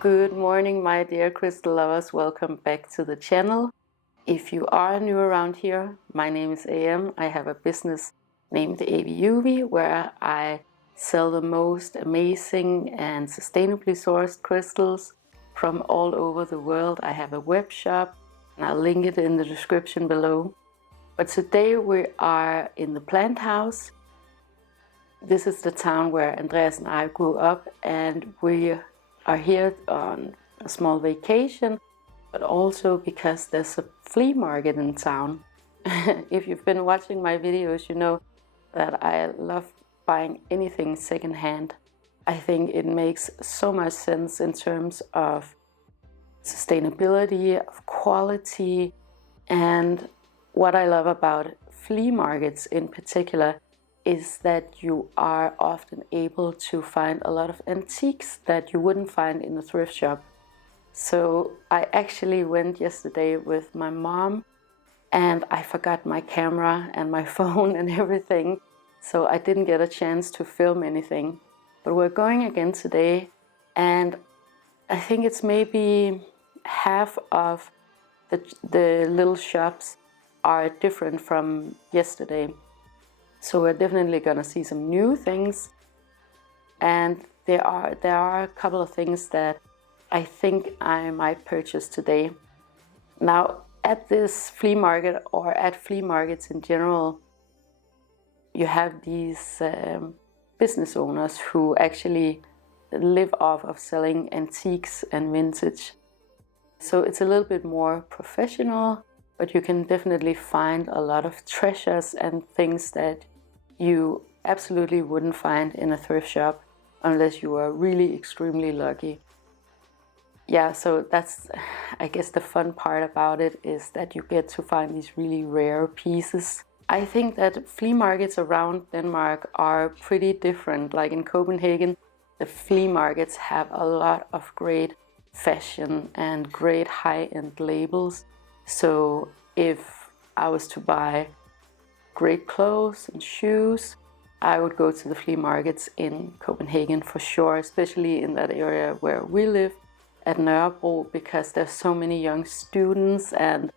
Good morning, my dear crystal lovers. Welcome back to the channel. If you are new around here, my name is AM. I have a business named AVIUVI where I sell the most amazing and sustainably sourced crystals from all over the world. I have a web shop and I'll link it in the description below. But today we are in the plant house. This is the town where Andreas and I grew up, and we are here on a small vacation, but also because there's a flea market in town. If you've been watching my videos, you know that I love buying anything secondhand. I think it makes so much sense in terms of sustainability, of quality, and what I love about flea markets in particular is that you are often able to find a lot of antiques that you wouldn't find in a thrift shop. So I actually went yesterday with my mom and I forgot my camera and my phone and everything, so I didn't get a chance to film anything. But we're going again today, and I think it's maybe half of the little shops are different from yesterday. So we're definitely gonna see some new things, and there are a couple of things that I think I might purchase today. Now, at this flea market, or at flea markets in general, you have these business owners who actually live off of selling antiques and vintage. So it's a little bit more professional, but you can definitely find a lot of treasures and things that you absolutely wouldn't find in a thrift shop unless you are really extremely lucky. Yeah, so that's, I guess, the fun part about it is that you get to find these really rare pieces. I think that flea markets around Denmark are pretty different. Like in Copenhagen, the flea markets have a lot of great fashion and great high-end labels. So if I was to buy great clothes and shoes, I would go to the flea markets in Copenhagen for sure, especially in that area where we live at Nørrebro, because there's so many young students and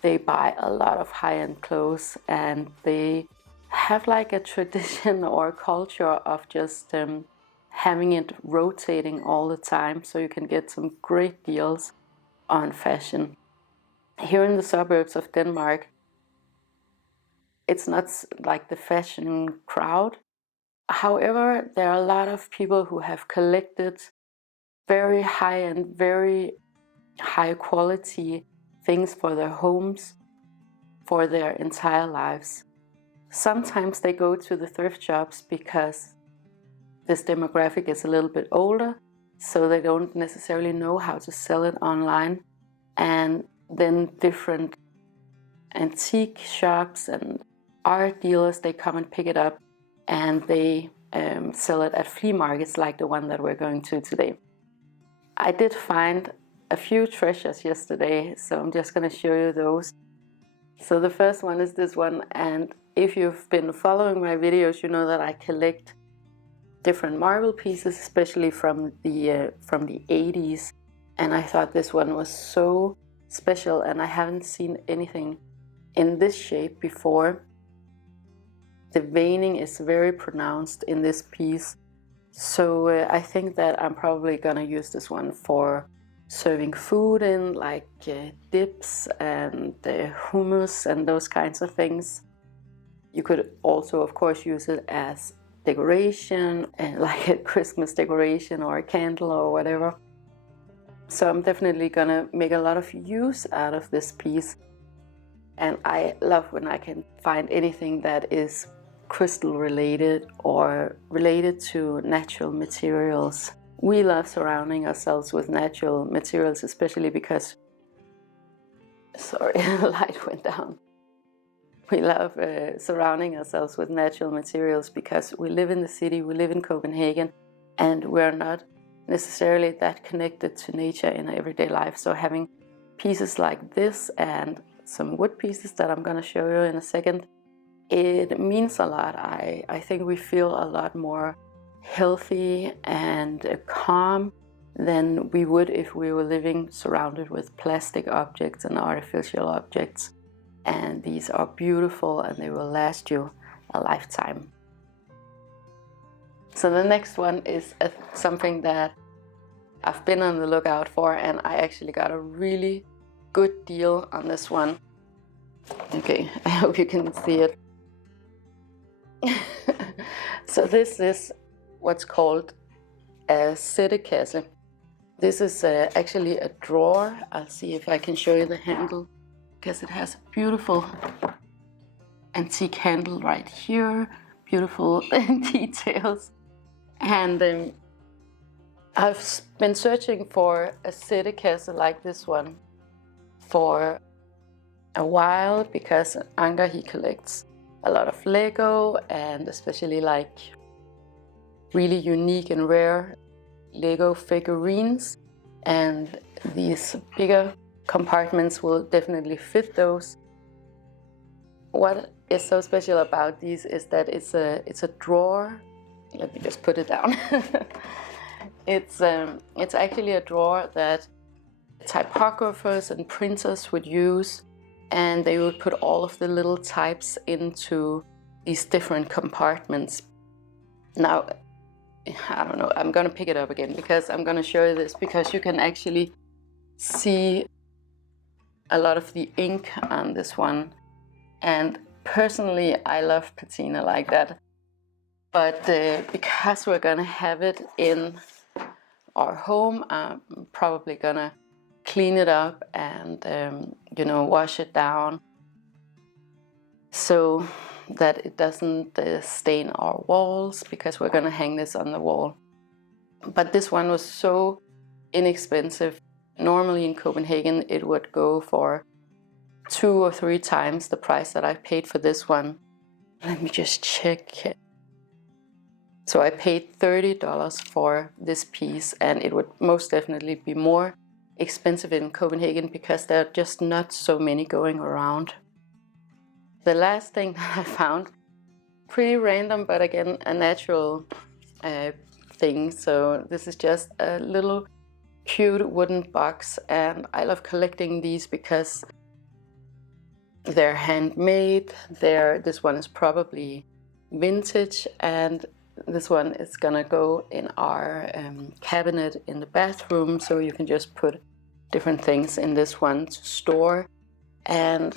they buy a lot of high-end clothes, and they have like a tradition or culture of just having it rotating all the time, so you can get some great deals on fashion. Here in the suburbs of Denmark, it's not like the fashion crowd. However, there are a lot of people who have collected very high and very high quality things for their homes for their entire lives. Sometimes they go to the thrift shops because this demographic is a little bit older, so they don't necessarily know how to sell it online. And then different antique shops and art dealers, they come and pick it up and they sell it at flea markets like the one that we're going to today. I did find a few treasures yesterday, so I'm just going to show you those. So the first one is this one, and if you've been following my videos, you know that I collect different marble pieces, especially from the 80s, and I thought this one was so special, and I haven't seen anything in this shape before. The veining is very pronounced in this piece, so I think that I'm probably gonna use this one for serving food in, like dips and hummus and those kinds of things. You could also, of course, use it as decoration, like a Christmas decoration or a candle or whatever. So I'm definitely gonna make a lot of use out of this piece. And I love when I can find anything that is crystal related or related to natural materials. We love surrounding ourselves with natural materials, especially because, sorry, the light went down. We love surrounding ourselves with natural materials because we live in the city, we live in Copenhagen, and we're not necessarily that connected to nature in our everyday life. So having pieces like this and some wood pieces that I'm going to show you in a second, it means a lot. I think we feel a lot more healthy and calm than we would if we were living surrounded with plastic objects and artificial objects. And these are beautiful and they will last you a lifetime. So the next one is something that I've been on the lookout for, and I actually got a really good deal on this one. Okay, I hope you can see it. So this is what's called a sættekasse. This is actually a drawer. I'll see if I can show you the handle, because it has a beautiful antique handle right here, beautiful details. And I've been searching for a sættekasse like this one for a while, because Anker, he collects a lot of Lego, and especially like really unique and rare Lego figurines, and these bigger compartments will definitely fit those. What is so special about these is that it's a drawer. Let me just put it down. It's actually a drawer that typographers and printers would use, and they would put all of the little types into these different compartments. Now, I don't know, I'm gonna pick it up again because I'm gonna show you this, because you can actually see a lot of the ink on this one. And personally, I love patina like that. But because we're gonna have it in our home, I'm probably gonna clean it up and wash it down so that it doesn't stain our walls, because we're gonna hang this on the wall. But this one was so inexpensive. Normally in Copenhagen it would go for 2 or 3 times the price that I paid for this one. Let me just check. So I paid $30 for this piece, and it would most definitely be more expensive in Copenhagen because there are just not so many going around. The last thing that I found, pretty random, but again a natural thing. So this is just a little cute wooden box, and I love collecting these because they're handmade. This one is probably vintage, and this one is gonna go in our cabinet in the bathroom, so you can just put different things in this one to store. And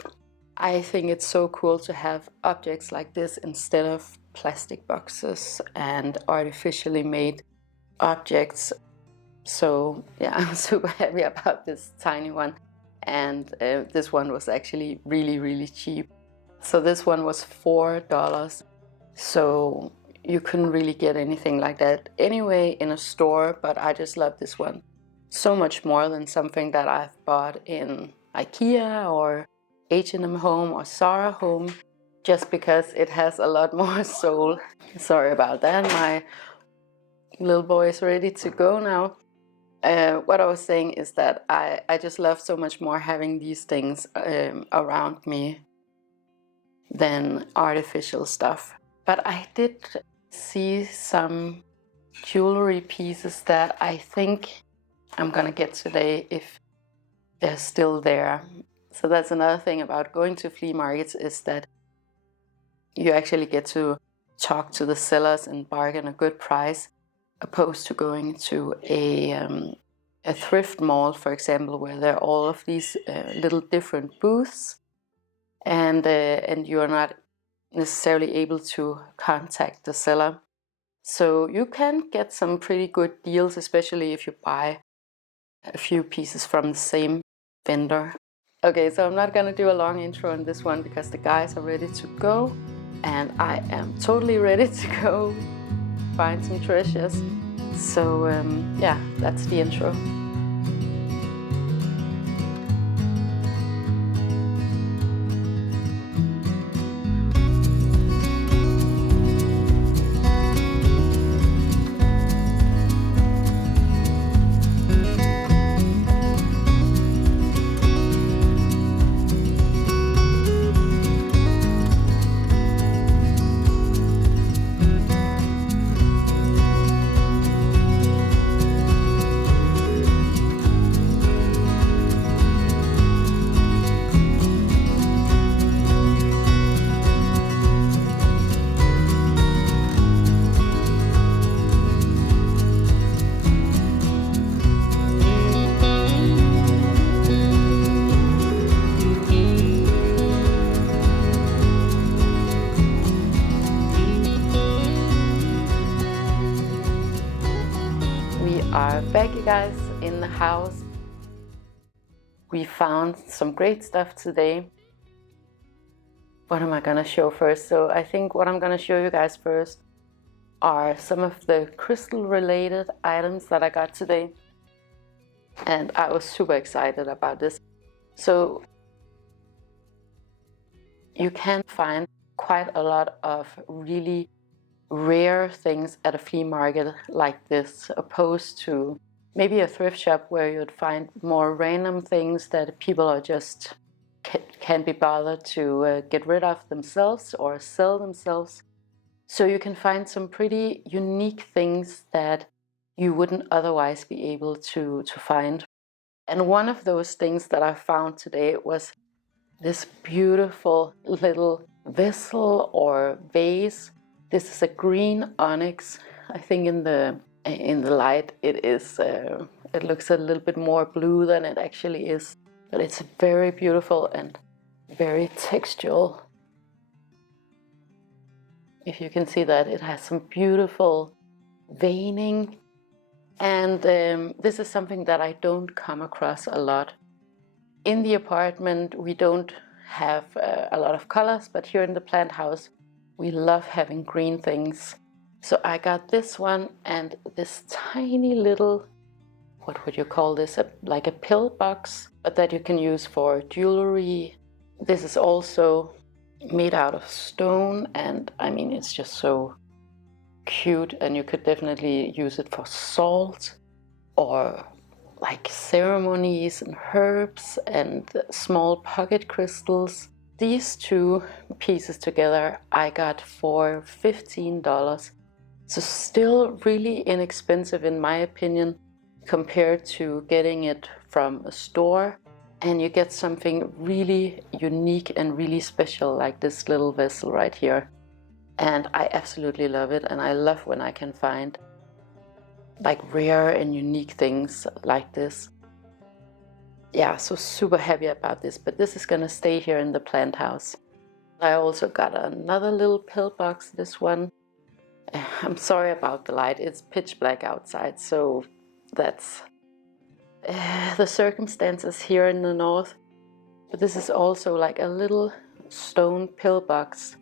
I think it's so cool to have objects like this instead of plastic boxes and artificially made objects. So yeah, I'm super happy about this tiny one. And this one was actually really, really cheap. So this one was $4. So you couldn't really get anything like that anyway in a store, but I just love this one so much more than something that I've bought in IKEA or H&M Home or Zara Home, just because it has a lot more soul. Sorry about that, my little boy is ready to go now. What I was saying is that I just love so much more having these things around me than artificial stuff. But I did see some jewelry pieces that I think I'm gonna get today if they're still there. So that's another thing about going to flea markets, is that you actually get to talk to the sellers and bargain a good price, opposed to going to a thrift mall, for example, where there are all of these little different booths, and you are not necessarily able to contact the seller. So you can get some pretty good deals, especially if you buy a few pieces from the same vendor. Okay, so I'm not gonna do a long intro on this one because the guys are ready to go, and I am totally ready to go find some treasures. So yeah, that's the intro. back, you guys, in the house. We found some great stuff today. What am I gonna show first? So I think what I'm gonna show you guys first are some of the crystal related items that I got today. And I was super excited about this. So you can find quite a lot of really rare things at a flea market like this, opposed to maybe a thrift shop where you'd find more random things that people are just can't be bothered to get rid of themselves or sell themselves. So you can find some pretty unique things that you wouldn't otherwise be able to find. And one of those things that I found today was this beautiful little vessel or vase. This is a green onyx. I think in the light it looks a little bit more blue than it actually is, but it's very beautiful and very textural. If you can see that, it has some beautiful veining, and this is something that I don't come across a lot. In the apartment we don't have a lot of colors, but here in the plant house we love having green things. So I got this one and this tiny little, what would you call this, like a pill box, but that you can use for jewelry. This is also made out of stone, and I mean, it's just so cute, and you could definitely use it for salt or like ceremonies and herbs and small pocket crystals. These two pieces together I got for $15. So still really inexpensive in my opinion compared to getting it from a store, and you get something really unique and really special like this little vessel right here. And I absolutely love it, and I love when I can find like rare and unique things like this. Yeah, so super happy about this, but this is gonna stay here in the plant house. I also got another little pill box, this one. I'm sorry about the light, it's pitch black outside, so that's the circumstances here in the north. But this is also like a little stone pill box,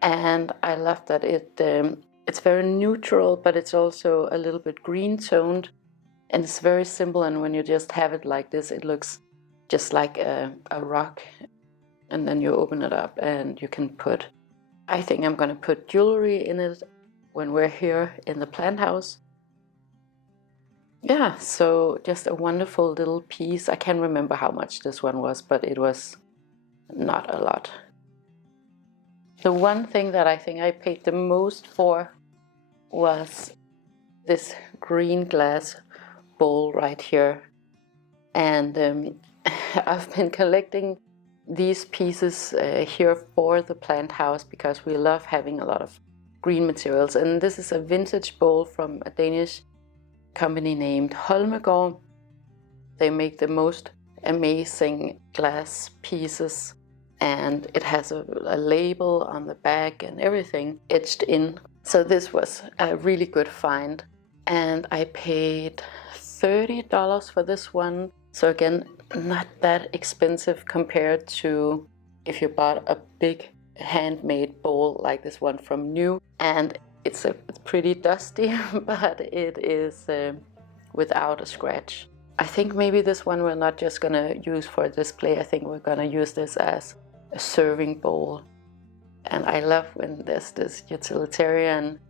and I love that it's very neutral, but it's also a little bit green toned. And it's very simple, and when you just have it like this, it looks just like a rock. And then you open it up and you can put, I think I'm gonna put jewelry in it when we're here in the plant house. Yeah, so just a wonderful little piece. I can't remember how much this one was, but it was not a lot. The one thing that I think I paid the most for was this green glass bowl right here, and I've been collecting these pieces here for the plant house because we love having a lot of green materials. And this is a vintage bowl from a Danish company named Holmegaard. They make the most amazing glass pieces, and it has a label on the back and everything etched in. So this was a really good find, and I paid $30 for this one. So again, not that expensive compared to if you bought a big handmade bowl like this one from New. And it's pretty dusty, but it is without a scratch. I think maybe this one we're not just gonna use for display. I think we're gonna use this as a serving bowl. And I love when there's this utilitarian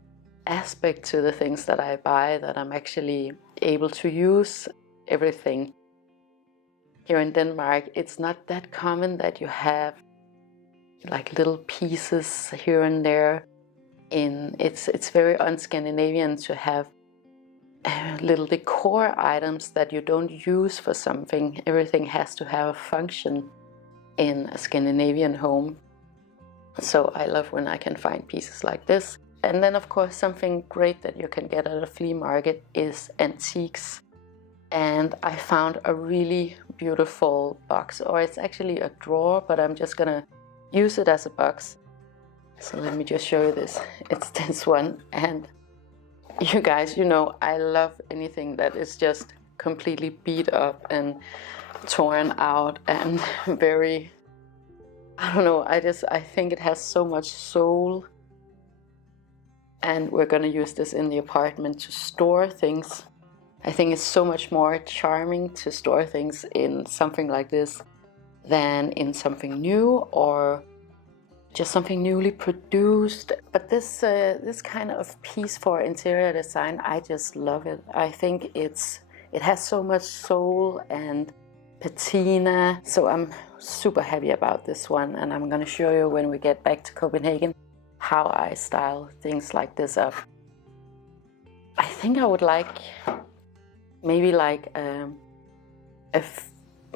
aspect to the things that I buy, that I'm actually able to use everything. Here in Denmark, it's not that common that you have like little pieces here and there. It's very un-Scandinavian to have little decor items that you don't use for something. Everything has to have a function in a Scandinavian home. So I love when I can find pieces like this. And then of course something great that you can get at a flea market is antiques. And I found a really beautiful box, or it's actually a drawer, but I'm just gonna use it as a box. So let me just show you this. It's this one, and You guys, you know, I love anything that is just completely beat up and torn out and very, I don't know, I think it has so much soul. And we're gonna use this in the apartment to store things. I think it's so much more charming to store things in something like this than in something new or just something newly produced. But this kind of piece for interior design, I just love it. I think it has so much soul and patina. So I'm super happy about this one, and I'm gonna show you when we get back to Copenhagen how I style things like this up. I think I would like maybe like a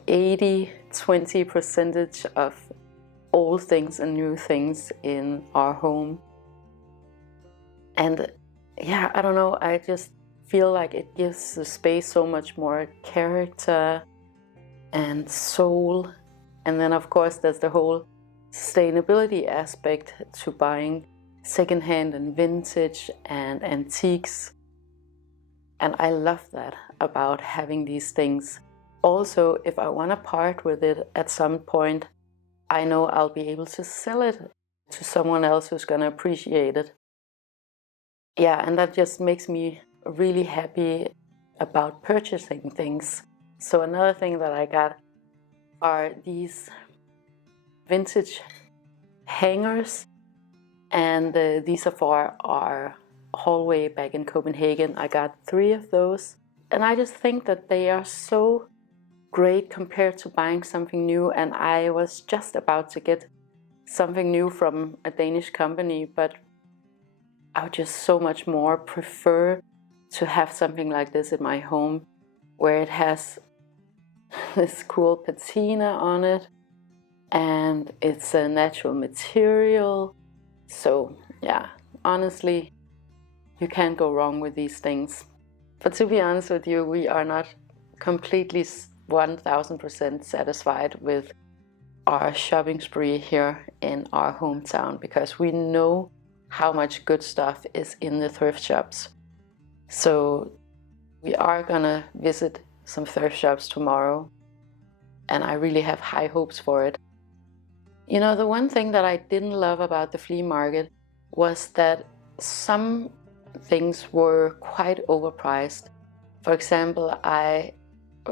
80-20 percentage of old things and new things in our home. And yeah, I don't know, I just feel like it gives the space so much more character and soul. And then of course there's the whole sustainability aspect to buying secondhand and vintage and antiques. And I love that about having these things. Also, if I want to part with it at some point, I know I'll be able to sell it to someone else who's going to appreciate it. Yeah, and that just makes me really happy about purchasing things. So another thing that I got are these vintage hangers, and these are for our hallway back in Copenhagen. I got 3 of those, and I just think that they are so great compared to buying something new. And I was just about to get something new from a Danish company, but I would just so much more prefer to have something like this in my home, where it has this cool patina on it and it's a natural material. So yeah, honestly, you can't go wrong with these things. But to be honest with you, we are not completely 1000% satisfied with our shopping spree here in our hometown, because we know how much good stuff is in the thrift shops. So we are gonna visit some thrift shops tomorrow, and I really have high hopes for it. You know, the one thing that I didn't love about the flea market was that some things were quite overpriced. For example, I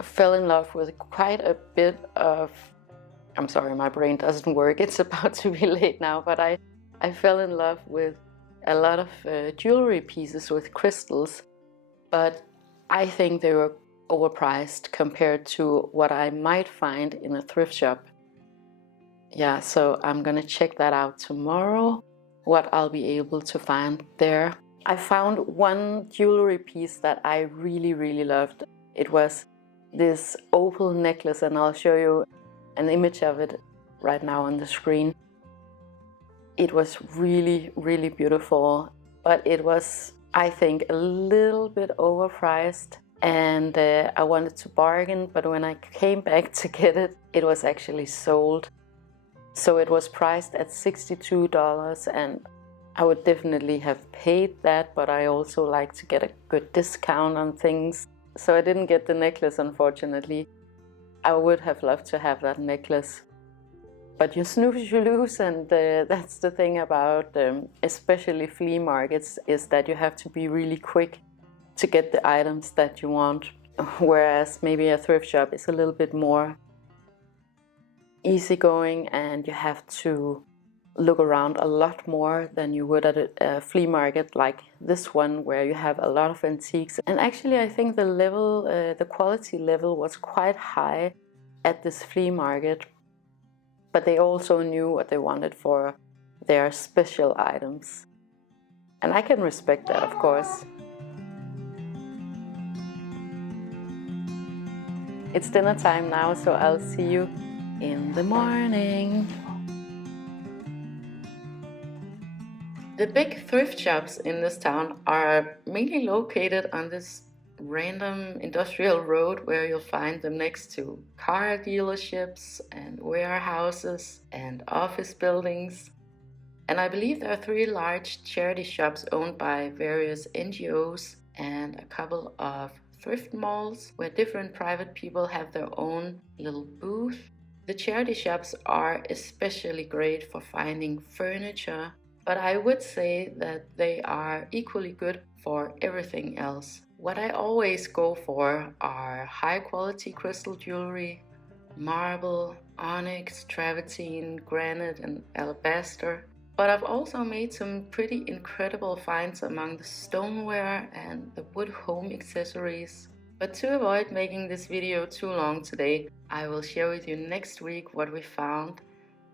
fell in love with quite a bit of, I'm sorry, my brain doesn't work, it's about to be late now, but I fell in love with a lot of jewelry pieces with crystals, but I think they were overpriced compared to what I might find in a thrift shop. Yeah, so I'm gonna check that out tomorrow, what I'll be able to find there. I found one jewelry piece that I really loved. It was this opal necklace, and I'll show you an image of it right now on the screen. It was really beautiful, but it was, I think, a little bit overpriced, and I wanted to bargain, but when I came back to get it, it was actually sold. So it was priced at $62, and I would definitely have paid that, but I also like to get a good discount on things. So I didn't get the necklace, unfortunately. I would have loved to have that necklace. But you snooze, you lose, and that's the thing about especially flea markets, is that you have to be really quick to get the items that you want. Whereas maybe a thrift shop is a little bit more easygoing, and you have to look around a lot more than you would at a flea market like this one, where you have a lot of antiques. And actually, I think the level, the quality level was quite high at this flea market, but they also knew what they wanted for their special items. And I can respect that, of course. It's dinner time now, so I'll see you in the morning. The big thrift shops in this town are mainly located on this random industrial road, where you'll find them next to car dealerships and warehouses and office buildings. And I believe there are 3 large charity shops owned by various NGOs and a couple of thrift malls where different private people have their own little booth. The charity shops are especially great for finding furniture, but I would say that they are equally good for everything else. What I always go for are high quality crystal jewelry, marble, onyx, travertine, granite, and alabaster. But I've also made some pretty incredible finds among the stoneware and the wood home accessories. But to avoid making this video too long today, I will share with you next week what we found,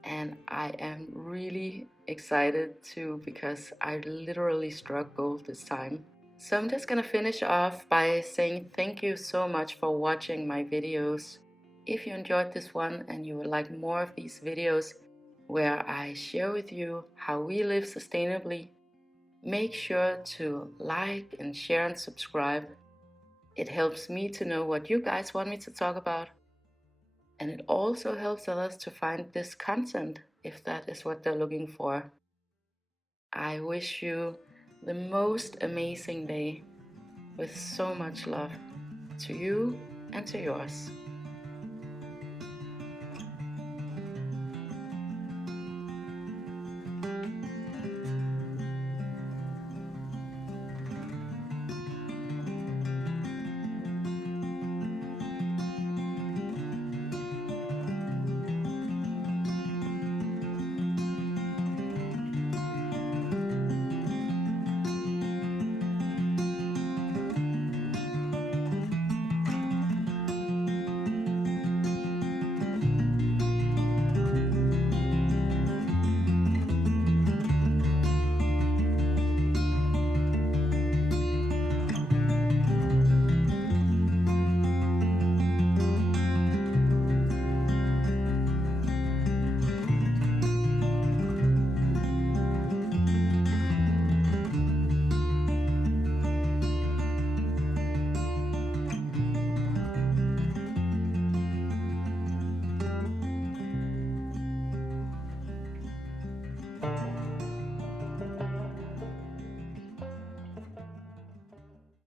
and I am really excited too because I literally struck gold this time. So I'm just gonna finish off by saying thank you so much for watching my videos. If you enjoyed this one and you would like more of these videos where I share with you how we live sustainably, make sure to like and share and subscribe. It helps me to know what you guys want me to talk about, and it also helps others to find this content if that is what they're looking for. I wish you the most amazing day with so much love to you and to yours.